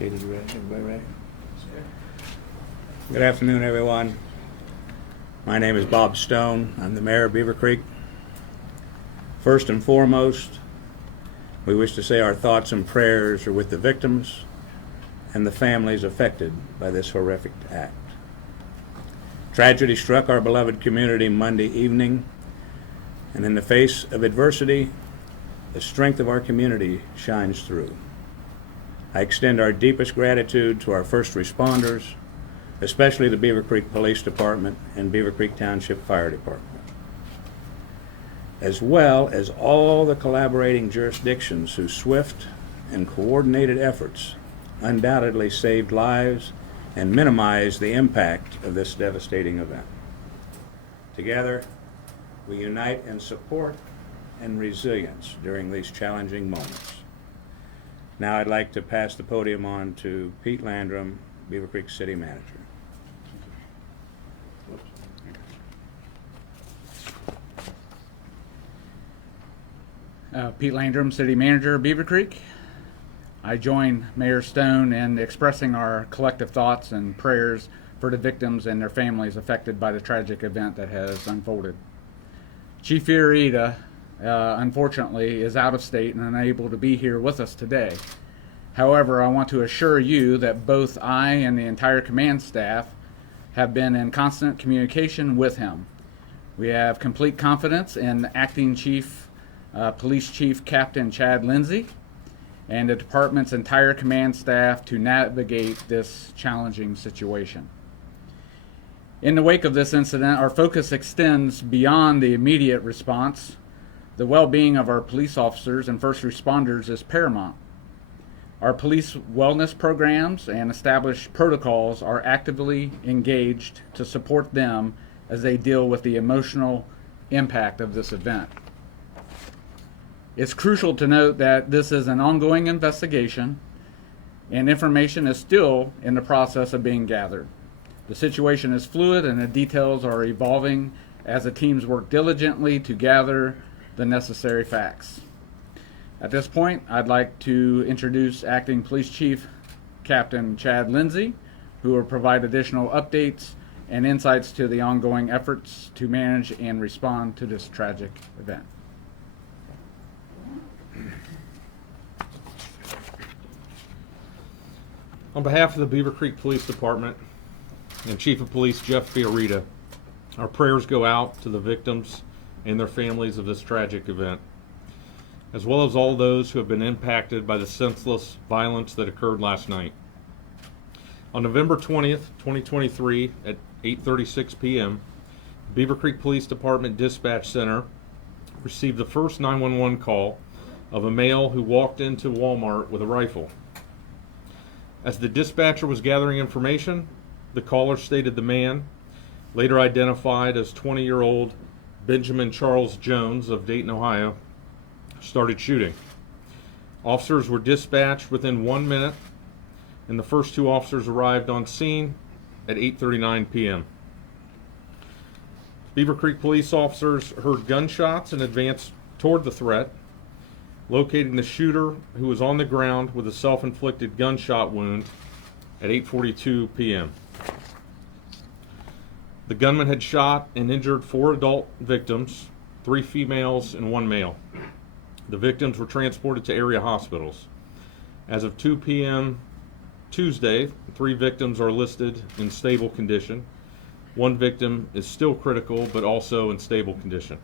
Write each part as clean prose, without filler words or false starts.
Katie's ready. Everybody ready? Good afternoon, everyone. My name is Bob Stone. I'm the mayor of Beavercreek. First and foremost, we wish to say our thoughts and prayers are with the victims and the families affected by this horrific act. Tragedy struck our beloved community Monday evening, and in the face of adversity, the strength of our community shines through. I extend our deepest gratitude to our first responders, especially the Beavercreek Police Department and Beavercreek Township Fire Department, as well as all the collaborating jurisdictions whose swift and coordinated efforts undoubtedly saved lives and minimized the impact of this devastating event. Together, we unite in support and resilience during these challenging moments. Now I'd like to pass the podium on to Pete Landrum, Beavercreek City Manager. Pete Landrum, City Manager of Beavercreek. I join Mayor Stone in expressing our collective thoughts and prayers for the victims and their families affected by the tragic event that has unfolded. Chief Fiorita, unfortunately, is out of state and unable to be here with us today. However, I want to assure you that both I and the entire command staff have been in constant communication with him. We have complete confidence in Acting Police Chief Captain Chad Lindsey and the department's entire command staff to navigate this challenging situation. In the wake of this incident, our focus extends beyond the immediate response. The well-being of our police officers and first responders is paramount. Our police wellness programs and established protocols are actively engaged to support them as they deal with the emotional impact of this event. It's crucial to note that this is an ongoing investigation and information is still in the process of being gathered. The situation is fluid and the details are evolving as the teams work diligently to gather the necessary facts. At this point, I'd like to introduce Acting Police Chief Captain Chad Lindsey, who will provide additional updates and insights to the ongoing efforts to manage and respond to this tragic event. On behalf of the Beavercreek Police Department and Chief of Police Jeff Fiorita, our prayers go out to the victims and their families of this tragic event, as well as all those who have been impacted by the senseless violence that occurred last night. On November 20th, 2023 at 8:36 p.m., the Beavercreek Police Department Dispatch Center received the first 911 call of a male who walked into Walmart with a rifle. As the dispatcher was gathering information, the caller stated the man, later identified as 20-year-old Benjamin Charles Jones of Dayton, Ohio, started shooting. Officers were dispatched within 1 minute, and the first two officers arrived on scene at 8:39 p.m. Beavercreek police officers heard gunshots and advanced toward the threat, locating the shooter, who was on the ground with a self-inflicted gunshot wound, at 8:42 p.m. The gunman had shot and injured 4 adult victims, 3 females and 1 male. The victims were transported to area hospitals. As of 2 p.m. Tuesday, 3 victims are listed in stable condition. 1 victim is still critical, but also in stable condition.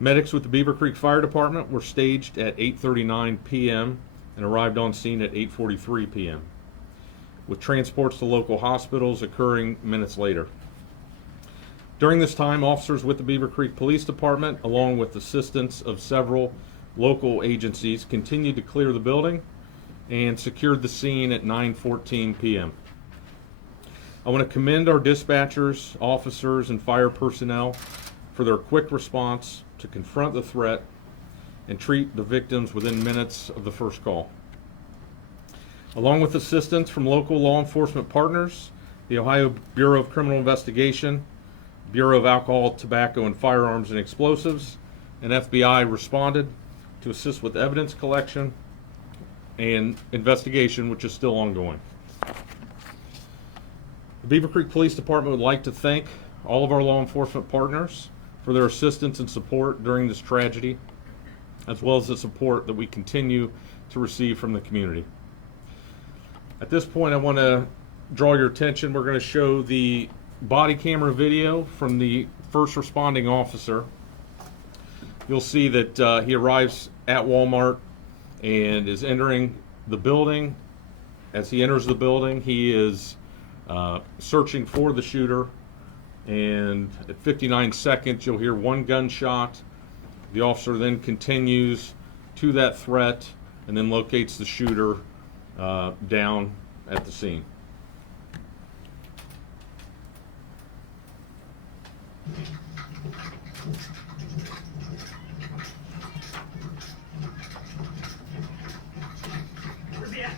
Medics with the Beavercreek Fire Department were staged at 8:39 p.m. and arrived on scene at 8:43 p.m., with transports to local hospitals occurring minutes later. During this time, officers with the Beavercreek Police Department, along with assistance of several local agencies, continued to clear the building and secured the scene at 9:14 p.m. I want to commend our dispatchers, officers, and fire personnel for their quick response to confront the threat and treat the victims within minutes of the first call. Along with assistance from local law enforcement partners, the Ohio Bureau of Criminal Investigation, Bureau of Alcohol, Tobacco, and Firearms and Explosives, and FBI responded to assist with evidence collection and investigation, which is still ongoing. The Beavercreek Police Department would like to thank all of our law enforcement partners for their assistance and support during this tragedy, as well as the support that we continue to receive from the community. At this point, I want to draw your attention. We're going to show the body camera video from the first responding officer. You'll see that he arrives at Walmart and is entering the building. As he enters the building, he is searching for the shooter, and at 59 seconds, you'll hear one gunshot. The officer then continues to that threat and then locates the shooter down at the scene. Where's he at?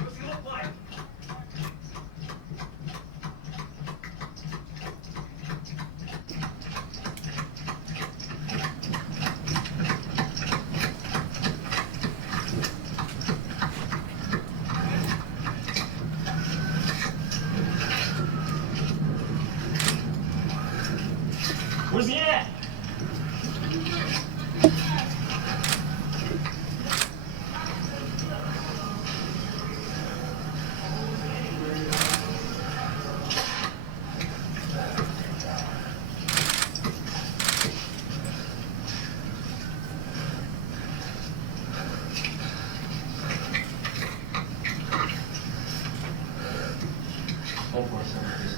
What's he look like? Where's he at? Hold for a second, please.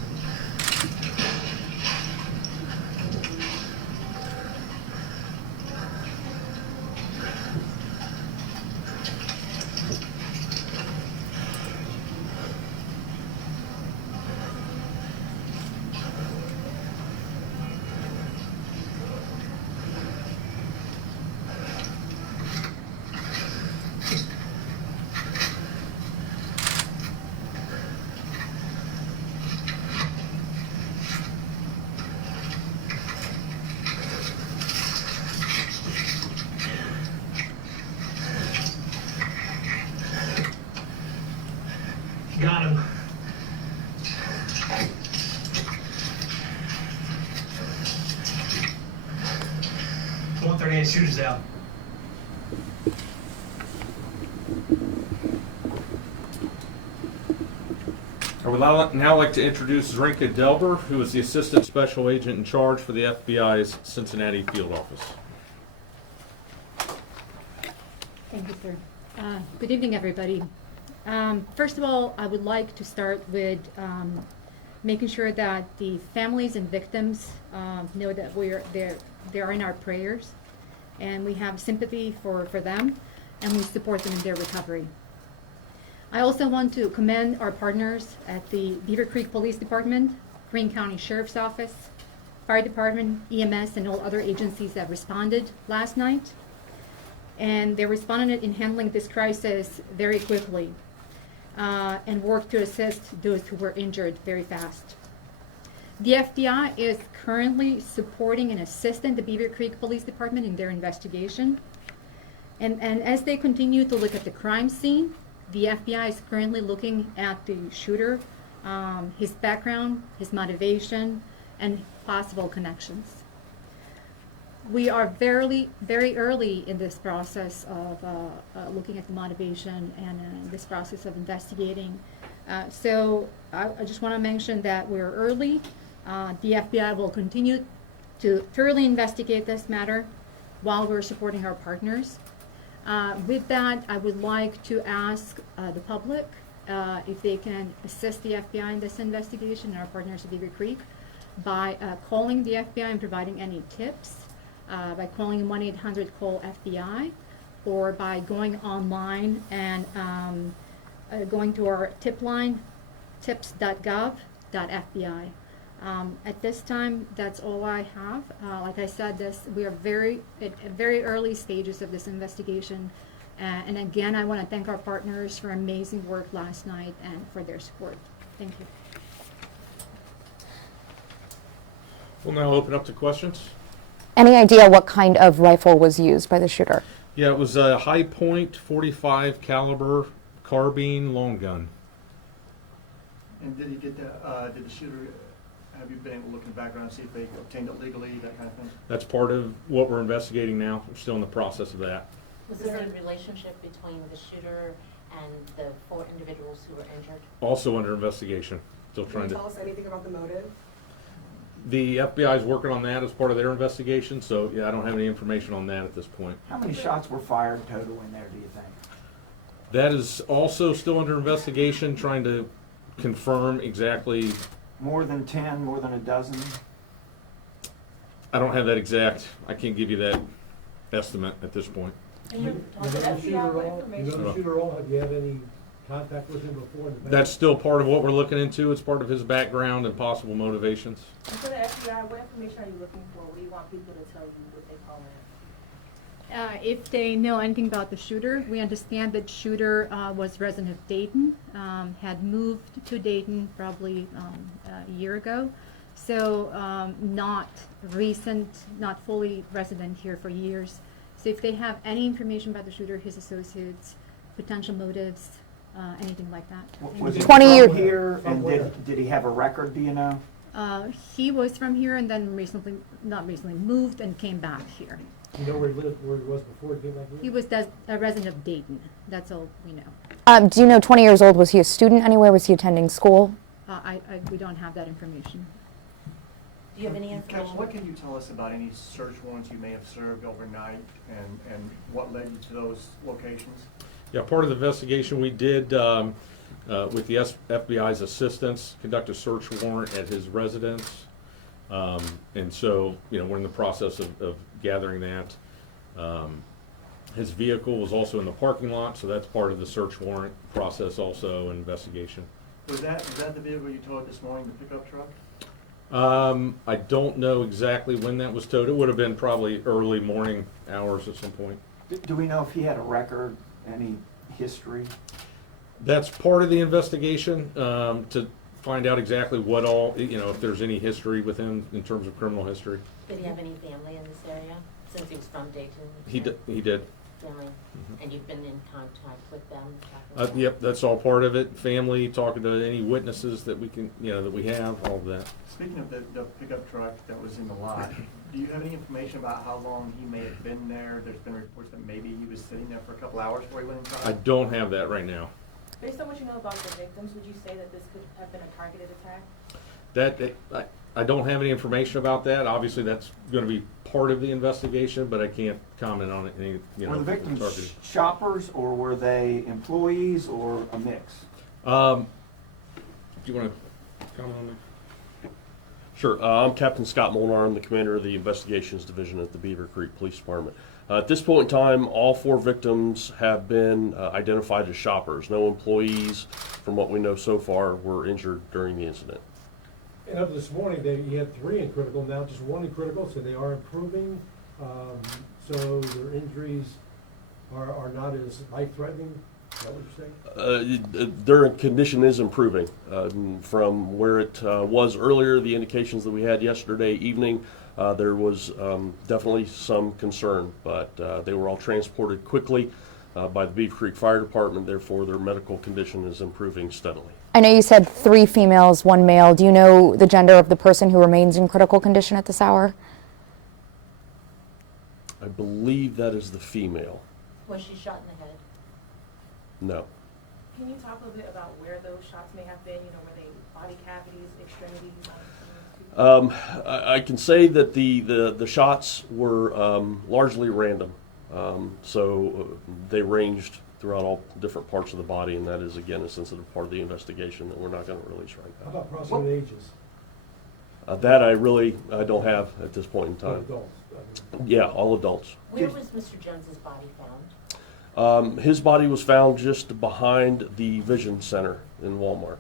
Got him. .138 shooters out. I would now like to introduce Zrinka Delber, who is the Assistant Special Agent in charge for the FBI's Cincinnati Field Office. Thank you, sir. Good evening, everybody. First of all, I would like to start with making sure that the families and victims know that they are in our prayers, and we have sympathy for them, and we support them in their recovery. I also want to commend our partners at the Beavercreek Police Department, Greene County Sheriff's Office, Fire Department, EMS, and all other agencies that responded last night. And they responded in handling this crisis very quickly and worked to assist those who were injured very fast. The FBI is currently supporting and assisting the Beavercreek Police Department in their investigation. And as they continue to look at the crime scene, the FBI is currently looking at the shooter, his background, his motivation, and possible connections. We are very early in this process of looking at the motivation and this process of investigating. So I just want to mention that we're early. The FBI will continue to thoroughly investigate this matter while we're supporting our partners. With that, I would like to ask the public if they can assist the FBI in this investigation and our partners at Beavercreek by calling the FBI and providing any tips, by calling 1-800-CALL-FBI, or by going online and going to our tip line, tips.gov.fbi. At this time, that's all I have. Like I said, we are at very early stages of this investigation. And again, I want to thank our partners for amazing work last night and for their support. Thank you. We'll now open up to questions. Any idea what kind of rifle was used by the shooter? Yeah, it was a high point 45 caliber carbine long gun. And did he get the, did the shooter, have you been able to look in the background and see if they obtained it legally, that kind of thing? That's part of what we're investigating now. We're still in the process of that. Was there any relationship between the shooter and the 4 individuals who were injured? Also under investigation. Still Can trying you to. tell us anything about the motive? The FBI is working on that as part of their investigation, so yeah, I don't have any information on that at this point. How many shots were fired total in there, do you think? That is also still under investigation, trying to confirm exactly. More than 10, more than a dozen? I don't have that exact. I can't give you that estimate at this point. And you're You talking know about the shooter all? You know the shooter all? Have you had any contact with him before in the past? That's still part of what we're looking into. It's part of his background and possible motivations. And for the FBI, what information are you looking for? What do you want people to tell you what they call in? If they know anything about the shooter, we understand that shooter was resident of Dayton, had moved to Dayton probably a year ago. So not recent, not fully resident here for years. So if they have any information about the shooter, his associates, potential motives, anything like that. Was he 20 from year- here, and From where? did he have a record, do you know? He was from here and then not recently, moved and came back here. You know where he lived, where he was before he came back here? He was a resident of Dayton. That's all we know. Do you know, 20 years old, was he a student anywhere? Was he attending school? We don't have that information. Do you have any Kevin, information? what can you tell us about any search warrants you may have served overnight and what led you to those locations? Yeah, part of the investigation we did with the FBI's assistance, conduct a search warrant at his residence. And so, we're in the process of gathering that. His vehicle was also in the parking lot, so that's part of the search warrant process also, and investigation. Was that the vehicle you towed this morning, the pickup truck? I don't know exactly when that was towed. It would have been probably early morning hours at some point. Do we know if he had a record, any history? That's part of the investigation, to find out exactly what all, if there's any history with him in terms of criminal history. Did he have any family in this area? Since he was from Dayton? He did. Family? And you've been in contact with them? Yep, that's all part of it. Family, talking to any witnesses that we can, that we have, all of that. Speaking of the pickup truck that was in the lot, do you have any information about how long he may have been there? There's been reports that maybe he was sitting there for a couple hours before he went inside. I don't have that right now. Based on what you know about the victims, would you say that this could have been a targeted attack? I don't have any information about that. Obviously, that's going to be part of the investigation, but I can't comment on it. Were the victims targeted. shoppers, or were they employees, or a mix? Do you want to comment on that? Sure. I'm Captain Scott Molnar. I'm the commander of the Investigations Division at the Beavercreek Police Department. At this point in time, all 4 victims have been identified as shoppers. No employees, from what we know so far, were injured during the incident. And up to this morning, you had 3 in critical, now just 1 in critical, so they are improving. So their injuries are not as life-threatening. Is that what you're saying? Their condition is improving from where it was earlier. The indications that we had yesterday evening, there was definitely some concern, but they were all transported quickly by the Beavercreek Fire Department. Therefore, their medical condition is improving steadily. I know you said 3 females, 1 male. Do you know the gender of the person who remains in critical condition at this hour? I believe that is the female. Was she shot in the head? No. Can you talk a little bit about where those shots may have been? Were they body cavities, extremities? I can say that the shots were largely random. So they ranged throughout all different parts of the body, and that is, again, a sensitive part of the investigation that we're not going to release right How now. about approximate ages? That I don't have at this point in Of time. adults? Yeah, all adults. Where was Mr. Jones's body found? His body was found just behind the Vision Center in Walmart,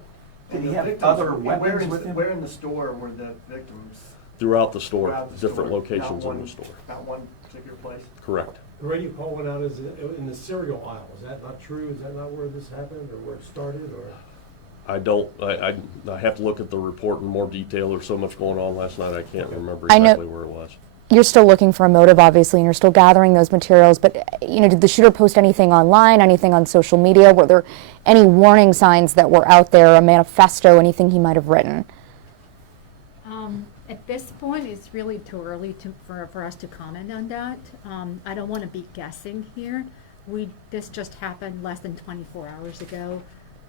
Did he The have victims- other where weapons in- with him? Where in the store were the victims? throughout the store, Throughout the different store, locations not in one- the store. Not one particular place? Correct. The radio call went out in the cereal aisle. Is that not true? Is that not where this happened, or where it started, or? I have to look at the report in more detail. There's so much going on last night, I can't remember I know- exactly where it was. You're still looking for a motive, obviously, and you're still gathering those materials, but, did the shooter post anything online, anything on social media? Were there any warning signs that were out there, a manifesto, anything he might have written? At this point, it's really too early for us to comment on that. I don't want to be guessing here. This just happened less than 24 hours ago.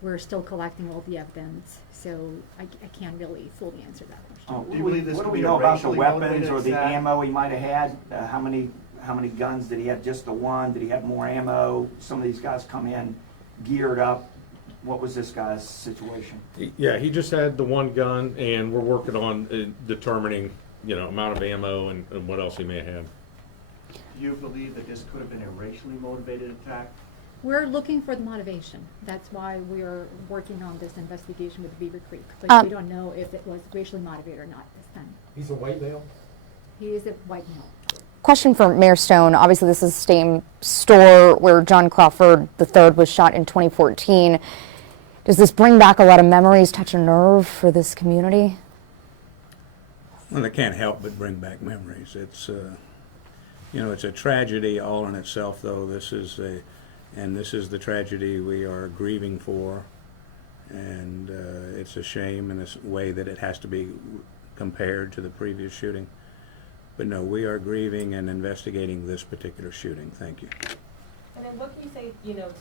We're still collecting all the evidence, so I can't really fully answer that question. Do you believe this What do could we be a know about the racially weapons motivated or the attack? ammo he might have had? How many guns did he have? Just the one? Did he have more ammo? Some of these guys come in geared up. What was this guy's situation? Yeah, he just had the one gun, and we're working on determining, amount of ammo and what else he may have had. Do you believe that this could have been a racially motivated attack? We're looking for the motivation. That's why we are working on this investigation with Beavercreek. But we don't know if it was racially motivated or not this time. He's a white male? He is a white male. Question for Mayor Stone. Obviously, this is the same store where John Crawford III was shot in 2014. Does this bring back a lot of memories, touch a nerve for this community? Well, they can't help but bring back memories. It's it's a tragedy all in itself, though. This is the tragedy we are grieving for, and it's a shame in this way that it has to be compared to the previous shooting. But no, we are grieving and investigating this particular shooting. Thank you. And then what can you say,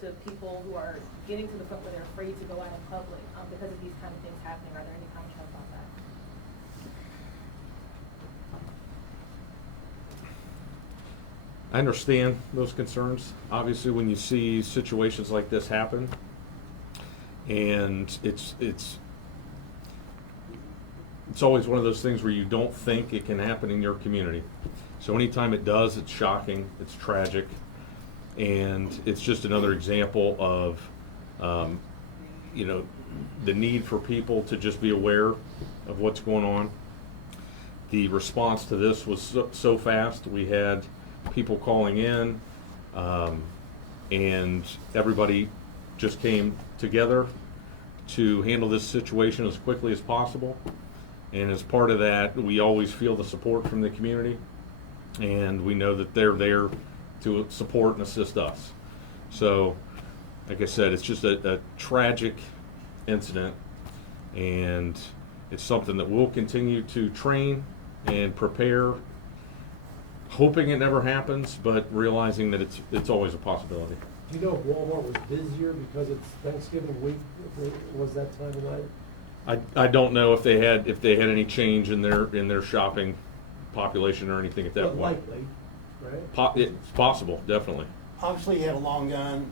to people who are getting to the point where they're afraid to go out in public because of these kind of things happening? Are there any comments about that? I understand those concerns. Obviously, when you see situations like this happen, and it's always one of those things where you don't think it can happen in your community. So anytime it does, it's shocking, it's tragic, and it's just another example of, the need for people to just be aware of what's going on. The response to this was so fast. We had people calling in, and everybody just came together to handle this situation as quickly as possible. And as part of that, we always feel the support from the community, and we know that they're there to support and assist us. So, like I said, it's just a tragic incident, and it's something that we'll continue to train and prepare, hoping it never happens, but realizing that it's always a possibility. Do you know if Walmart was busier because it's Thanksgiving week? Was that time of night? I don't know if they had any change in their shopping population or anything at that But point. likely, right? It's possible, definitely. Obviously, he had a long gun.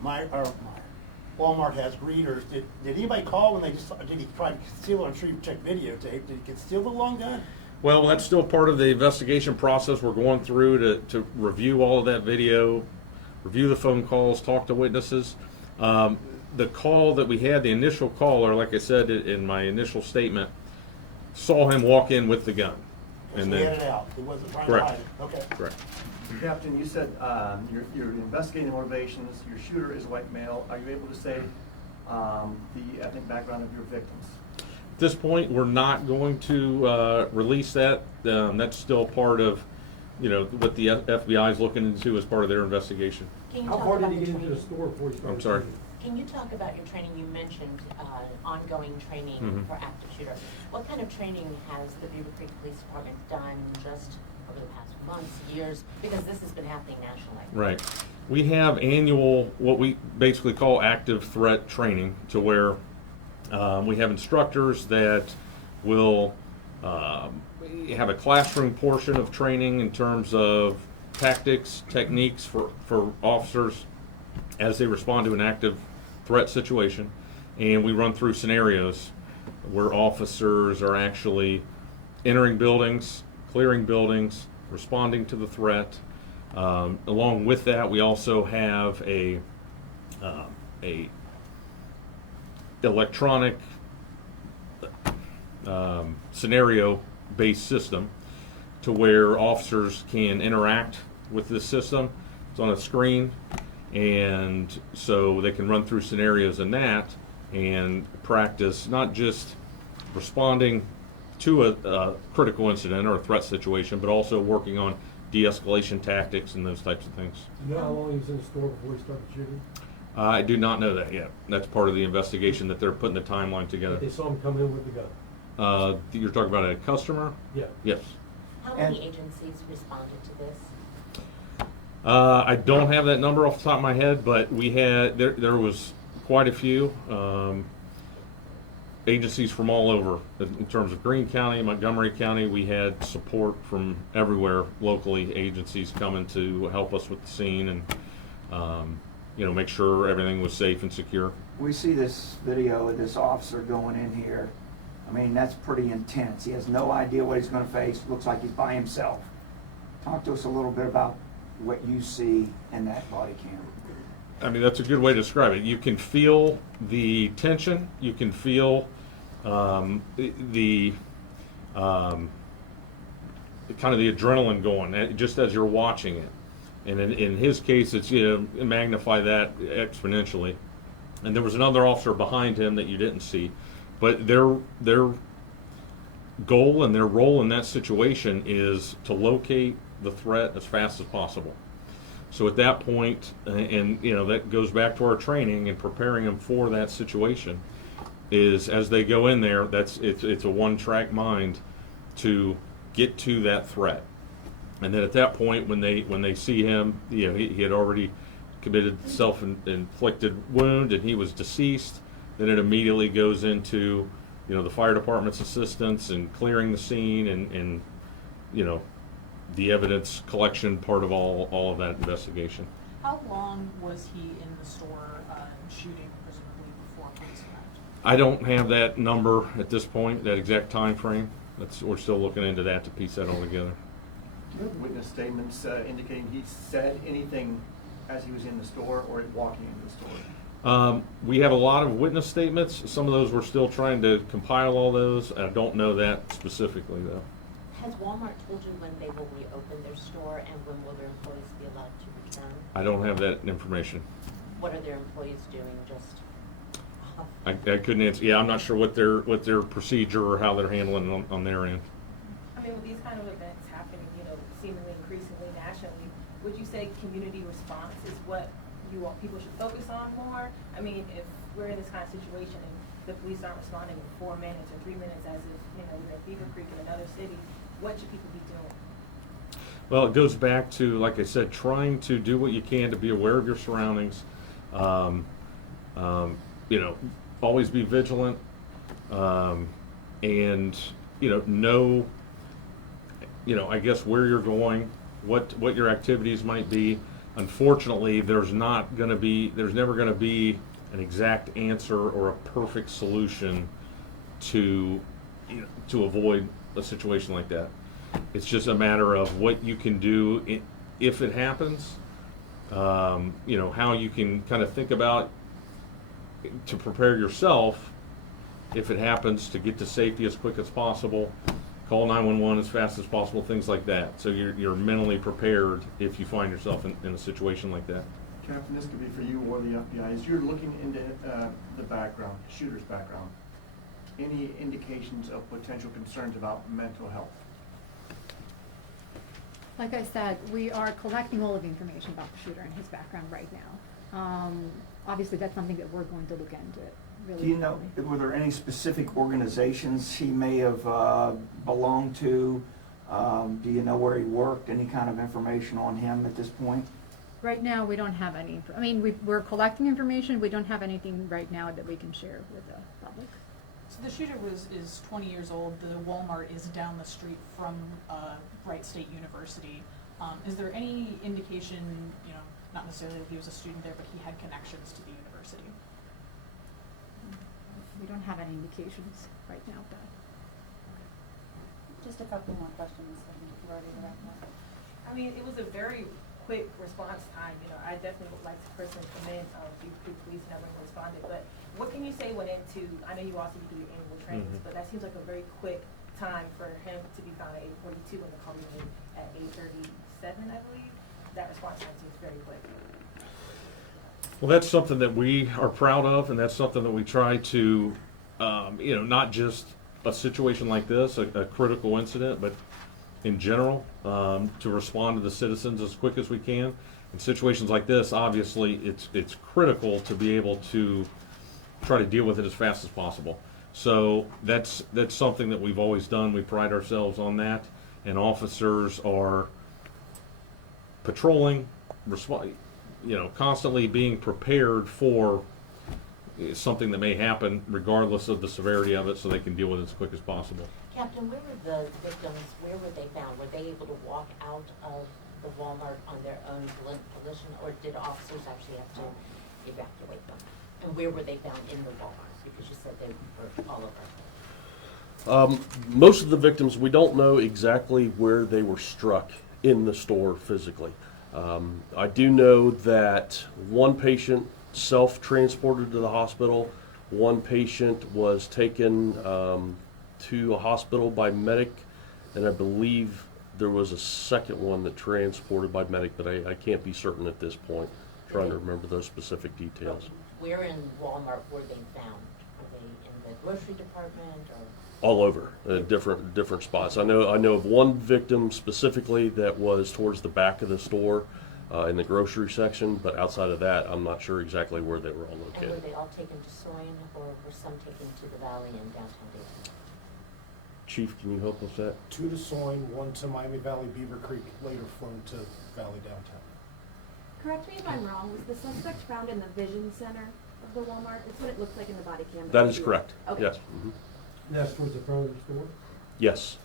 Walmart has greeters. Did anybody call when did he try to conceal it? I'm sure you checked videotape. Did he conceal the long gun? Well, that's still part of the investigation process. We're going through to review all of that video, review the phone calls, talk to witnesses. The call that we had, the initial caller, like I said in my initial statement, saw him walk in with the gun. So he had it out. He wasn't trying Correct. to hide it. Okay. Correct. Captain, you said you're investigating the motivations. Your shooter is a white male. Are you able to say the ethnic background of your victims? At this point, we're not going to release that. That's still part of, what the FBI is looking into as part of their investigation. Can you How talk far about did he the get into the training? store before he started? I'm sorry? shooting? Can you talk about your training? You mentioned ongoing training Mhm. for active shooter. What kind of training has the Beavercreek Police Department done just over the past months, years? Because this has been happening nationally. Right. We have annual, what we basically call active threat training, to where we have instructors that will have a classroom portion of training in terms of tactics, techniques for officers as they respond to an active threat situation. And we run through scenarios where officers are actually entering buildings, clearing buildings, responding to the threat. Along with that, we also have a electronic scenario-based system to where officers can interact with this system. It's on a screen, and so they can run through scenarios in that and practice not just responding to a critical incident or a threat situation, but also working on de-escalation tactics and those types of things. Do you know how long he was in the store before he started shooting? I do not know that yet. That's part of the investigation that they're putting the timeline together. They saw him come in with the gun. You're talking about a customer? Yeah. Yes. How many agencies responded to this? I don't have that number off the top of my head, but we had, there was quite a few agencies from all over. In terms of Greene County, Montgomery County, we had support from everywhere locally, agencies coming to help us with the scene and, you know, make sure everything was safe and secure. We see this video of this officer going in here. I mean, that's pretty intense. He has no idea what he's going to face. Looks like he's by himself. Talk to us a little bit about what you see in that body cam. I mean, that's a good way to describe it. You can feel the tension. You can feel the kind of the adrenaline going just as you're watching it. And in his case, it's, you know, magnify that exponentially. And there was another officer behind him that you didn't see, but their goal and their role in that situation is to locate the threat as fast as possible. So at that point, and you know, that goes back to our training and preparing them for that situation, is as they go in there, it's a one-track mind to get to that threat. And then at that point, when they see him, you know, he had already committed self-inflicted wound and he was deceased. Then it immediately goes into, you know, the fire department's assistance and clearing the scene and you know, the evidence collection part of all of that investigation. How long was he in the store shooting, presumably before police arrived? I don't have that number at this point, that exact time frame. We're still looking into that to piece that all together. Do you have witness statements indicating he said anything as he was in the store or walking into the store? We have a lot of witness statements. Some of those we're still trying to compile all those. I don't know that specifically though. Has Walmart told you when they will reopen their store and when will their employees be allowed to return? I don't have that information. What are their employees doing? Just I couldn't answer. Yeah, I'm not sure what their procedure or how they're handling on their end. I mean, with these kind of events happening, you know, seemingly increasingly nationally, would you say community response is what people should focus on more? I mean, if we're in this kind of situation and the police aren't responding in 4 minutes or 3 minutes as if, you know, we're at Beavercreek in another city, what should people be doing? Well, it goes back to, like I said, trying to do what you can to be aware of your surroundings. You know, always be vigilant, and know, I guess where you're going, what your activities might be. Unfortunately, there's never going to be an exact answer or a perfect solution to avoid a situation like that. It's just a matter of what you can do if it happens. How you can kind of think about to prepare yourself if it happens, to get to safety as quick as possible, call 911 as fast as possible, things like that. So you're mentally prepared if you find yourself in a situation like that. Captain, this could be for you or the FBI. As you're looking into the background, shooter's background, any indications of potential concerns about mental health? Like I said, we are collecting all of the information about the shooter and his background right now. Obviously, that's something that we're going to look into. Really. Do you know, were there any specific organizations he may have belonged to? Do you know where he worked? Any kind of information on him at this point? Right now, we don't have any. I mean, we're collecting information. We don't have anything right now that we can share with the public. So the shooter is 20 years old. The Walmart is down the street from Wright State University. Is there any indication, not necessarily that he was a student there, but he had connections to the university? We don't have any indications right now of that. Just a couple more questions. I mean, it was a very quick response time. I definitely would like to personally commend Beavercreek Police and everyone who responded. But what can you say went into? I know you also do your annual trainings, but that seems like a very quick time for him to be found at 8:42 and the call being at 8:37, I believe. That response time seems very quick. Well, that's something that we are proud of, and that's something that we try to, not just a situation like this, a critical incident, but in general, to respond to the citizens as quick as we can. In situations like this, obviously, it's critical to be able to try to deal with it as fast as possible. So that's something that we've always done. We pride ourselves on that, and officers are patrolling, constantly being prepared for something that may happen, regardless of the severity of it, so they can deal with it as quick as possible. Captain, where were the victims, where were they found? Were they able to walk out of the Walmart on their own volition, or did officers actually have to evacuate them? And where were they found in the Walmart? Because you said they were all over. Most of the victims, we don't know exactly where they were struck in the store physically. I do know that one patient self-transported to the hospital. One patient was taken to a hospital by medic, and I believe there was a second one that transported by medic, but I can't be certain at this point. Trying to remember those specific details. Where in Walmart were they found? Were they in the grocery department or? All over, different spots. I know of one victim specifically that was towards the back of the store, in the grocery section, but outside of that, I'm not sure exactly where they were all And located. were they all taken to Soin, or were some taken to the Valley in downtown Dayton? Chief, can you help with that? 2 to Soin, 1 to Miami Valley, Beavercreek, later flown to Valley downtown. Correct me if I'm wrong, was the suspect found in the vision center of the Walmart? It's what it looks like in the body cam. That is correct. Okay. Yes. That's towards the front of the store? Yes.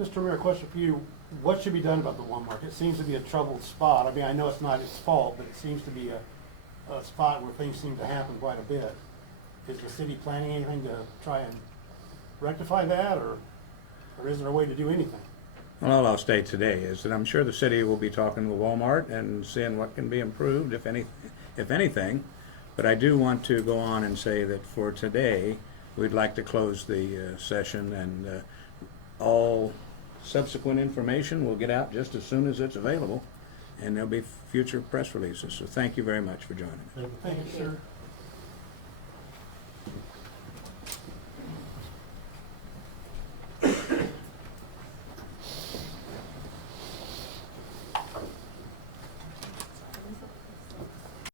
Mr. Mayor, question for you. What should be done about the Walmart? It seems to be a troubled spot. I mean, I know it's not its fault, but it seems to be a spot where things seem to happen quite a bit. Is the city planning anything to try and rectify that, or is there a way to do anything? Well, all I'll state today is that I'm sure the city will be talking with Walmart and seeing what can be improved, if anything. But I do want to go on and say that for today, we'd like to close the session, and all subsequent information will get out just as soon as it's available, and there'll be future press releases. So thank you very much for joining us. Thank you, sir.